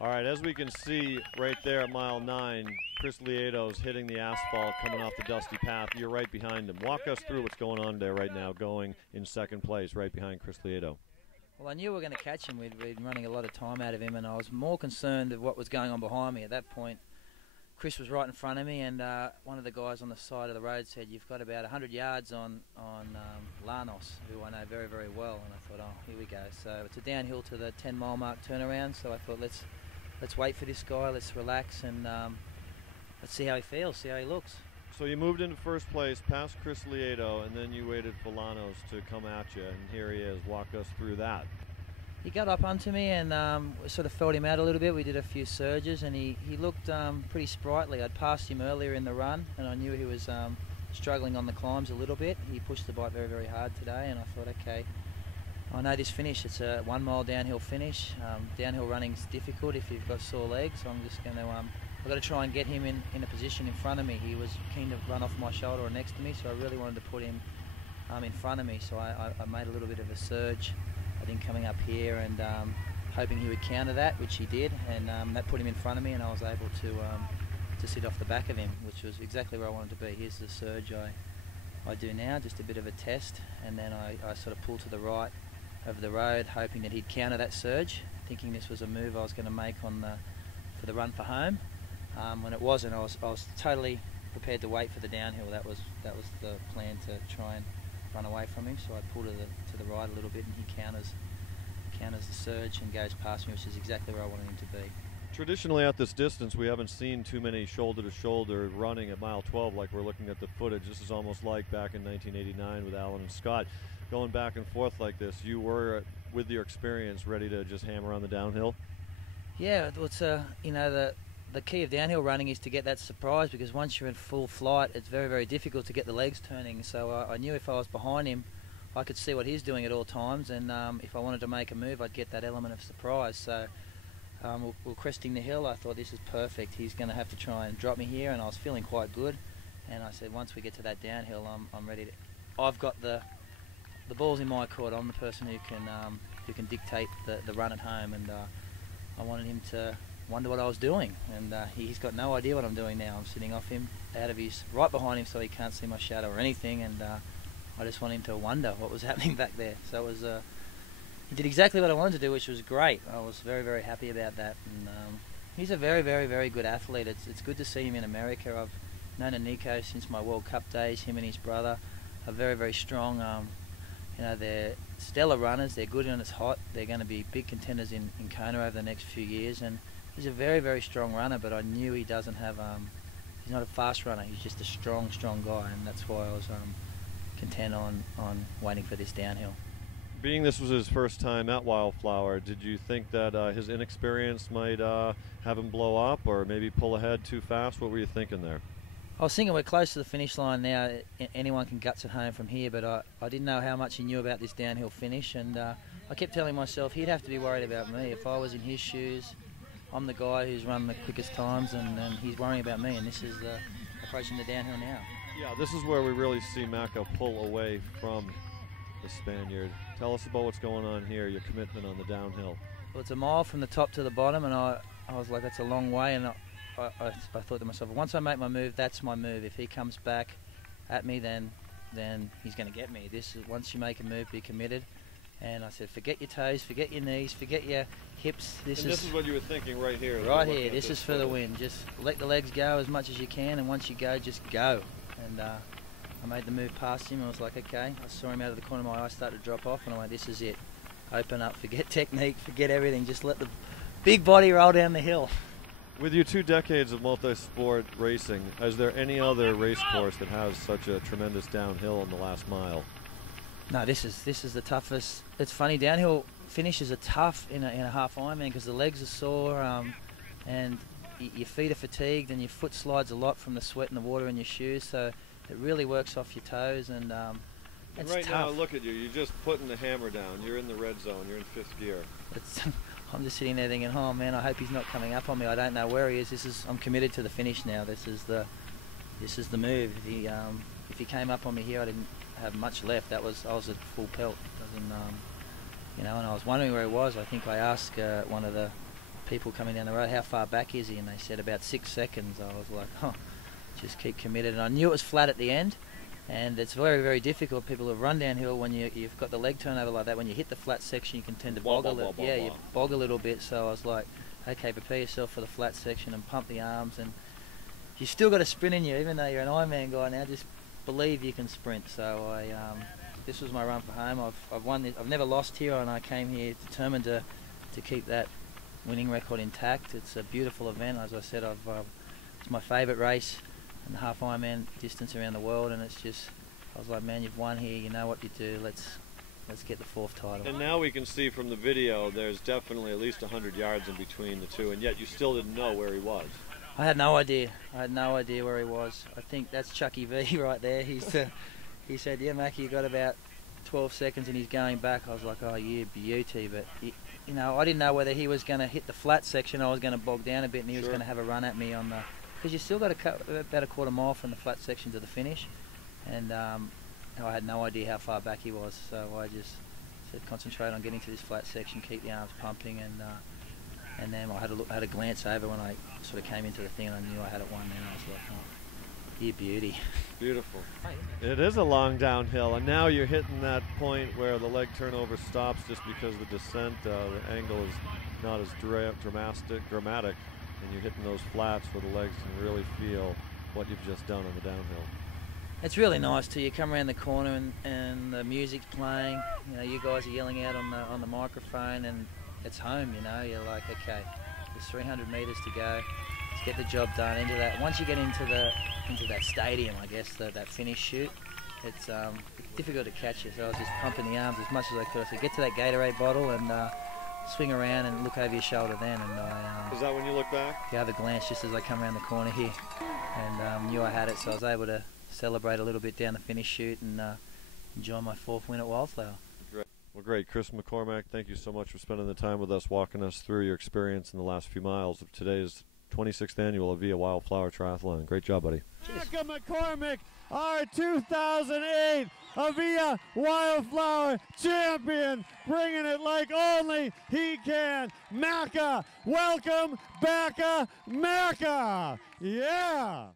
All right, as we can see right there at mile 9, Chris Liedo's hitting the asphalt coming off the dusty path. You're right behind him. Walk us through what's going on there right now, going in second place right behind Chris Liedo. Well, I knew we were going to catch him. We'd been running a lot of time out of him, and I was more concerned of what was going on behind me. At that point, Chris was right in front of me, and one of the guys on the side of the road said, "You've got about 100 yards on Llanos," who I know very, very well. And I thought, oh, here we go. So it's a downhill to the 10-mile mark turnaround. So I thought, let's wait for this guy. Let's relax and let's see how he feels, see how he looks. So you moved into first place, past Chris Liedo, and then you waited for Llanos to come at you, and here he is. Walk us through that. He got up onto me, and we sort of felt him out a little bit. We did a few surges, and he looked pretty sprightly. I'd passed him earlier in the run, and I knew he was struggling on the climbs a little bit. He pushed the bike very, very hard today, and I thought, okay, I know this finish. It's a 1 mile downhill finish. Downhill running's difficult if you've got sore legs, so I'm just going to I've got to try and get him in a position in front of me. He was keen to run off my shoulder or next to me, so I really wanted to put him in front of me. So I made a little bit of a surge, I think, coming up here, and hoping he would counter that, which he did, and that put him in front of me, and I was able to sit off the back of him, which was exactly where I wanted to be. Here's the surge I do now, just a bit of a test, and then I sort of pull to the right over the road, hoping that he'd counter that surge, thinking this was a move I was going to make for the run for home. When it wasn't, I was totally prepared to wait for the downhill. That was the plan, to try and run away from him. So I pull to the right a little bit, and he counters the surge and goes past me, which is exactly where I wanted him to be. Traditionally at this distance, we haven't seen too many shoulder-to-shoulder running at mile 12 like we're looking at the footage. This is almost like back in 1989 with Alan and Scott. Going back and forth like this, you were, with your experience, ready to just hammer on the downhill? Yeah, it's the key of downhill running is to get that surprise, because once you're in full flight, it's very, very difficult to get the legs turning. So I knew if I was behind him, I could see what he's doing at all times, and if I wanted to make a move, I'd get that element of surprise. So we're cresting the hill. I thought, this is perfect. He's going to have to try and drop me here, and I was feeling quite good. And I said, once we get to that downhill, I'm ready to. I've got the ball's in my court. I'm the person who can dictate the run at home, and I wanted him to wonder what I was doing, and he's got no idea what I'm doing now. I'm sitting off him, right behind him, so he can't see my shadow or anything, and I just want him to wonder what was happening back there. So it was he did exactly what I wanted to do, which was great. I was very, very happy about that, and he's a very, very, very good athlete. It's good to see him in America. I've known Eneko since my World Cup days. Him and his brother are very, very strong. They're stellar runners. They're good and it's hot. They're going to be big contenders in Kona over the next few years, and he's a very, very strong runner, but I knew he doesn't have, he's not a fast runner. He's just a strong, strong guy, and that's why I was content on waiting for this downhill. Being this was his first time at Wildflower, did you think that his inexperience might have him blow up or maybe pull ahead too fast? What were you thinking there? I was thinking we're close to the finish line now. Anyone can guts it home from here, but I didn't know how much he knew about this downhill finish, and I kept telling myself he'd have to be worried about me. If I was in his shoes, I'm the guy who's run the quickest times, and he's worrying about me, and this is approaching the downhill now. Yeah, this is where we really see Maka pull away from the Spaniard. Tell us about what's going on here, your commitment on the downhill. Well, it's a mile from the top to the bottom, and I was like, that's a long way, and I thought to myself, once I make my move, that's my move. If he comes back at me, then he's going to get me. This is, once you make a move, be committed. And I said, forget your toes, forget your knees, forget your hips. This is what you were thinking right here. Right here, this is for the win. Just let the legs go as much as you can, and once you go, just go. And I made the move past him. I was like, okay. I saw him out of the corner of my eye start to drop off, and I went, this is it. Open up, forget technique, forget everything. Just let the big body roll down the hill. With your 2 decades of multi-sport racing, is there any other race course that has such a tremendous downhill in the last mile? No, this is the toughest. It's funny, downhill finishes are tough in a half Ironman because the legs are sore, and your feet are fatigued, and your foot slides a lot from the sweat and the water in your shoes. So it really works off your toes, and it's right tough. Now, look at you. You're just putting the hammer down. You're in the red zone. You're in 5th gear. I'm just sitting there thinking, oh man, I hope he's not coming up on me. I don't know where he is. I'm committed to the finish now. This is the move. If he came up on me here, I didn't have much left. I was at full pelt. And I was wondering where he was. I think I asked one of the people coming down the road, how far back is he? And they said about 6 seconds. I was like, oh, just keep committed. And I knew it was flat at the end, and it's very, very difficult. People who run downhill, when you've got the leg turnover like that, when you hit the flat section, you can tend to bog a little. Yeah, you bog a little bit. So I was like, okay, prepare yourself for the flat section and pump the arms. And you still got a sprint in you, even though you're an Ironman guy now. Just believe you can sprint. So this was my run for home. I've won this. I've never lost here, and I came here determined to keep that winning record intact. It's a beautiful event. As I said, it's my favourite race in the half Ironman distance around the world, and it's just, I was like, man, you've won here. You know what you do. Let's get the 4th title. And now we can see from the video, there's definitely at least 100 yards in between the two, and yet you still didn't know where he was. I had no idea. I had no idea where he was. I think that's Chucky V right there. He said, yeah, Mackie, you got about 12 seconds and he's going back. I was like, oh, yeah, beauty. But, you know, I didn't know whether he was going to hit the flat section. I was going to bog down a bit, and he was going to have a run at me on the... Because you still got about a quarter mile from the flat section to the finish. And I had no idea how far back he was. So I just said, concentrate on getting to this flat section, keep the arms pumping, and then I had a glance over when I sort of came into the thing, and I knew I had it won. Then I was like, oh, you beauty. Beautiful. It is a long downhill, and now you're hitting that point where the leg turnover stops just because the descent, the angle is not as dramatic, and you're hitting those flats where the legs can really feel what you've just done on the downhill. It's really nice too. You come around the corner and the music's playing. You know, you guys are yelling out on the microphone, and it's home. You know, you're like, okay, there's 300 meters to go. Let's get the job done. Into that. Once you get into that stadium, I guess that finish shoot, it's difficult to catch you. So I was just pumping the arms as much as I could. So get to that Gatorade bottle and swing around and look over your shoulder then. And is that when you look back? You have a glance just as I come around the corner here, and knew I had it. So I was able to celebrate a little bit down the finish chute and enjoy my 4th win at Wildflower. Great. Well, great. Chris McCormack, thank you so much for spending the time with us, walking us through your experience in the last few miles of today's 26th annual Avia Wildflower Triathlon. Great job, buddy. Cheers. McCormack, our 2008 Avia Wildflower champion, bringing it like only he can. Macca, welcome, Macca, Macca. Yeah.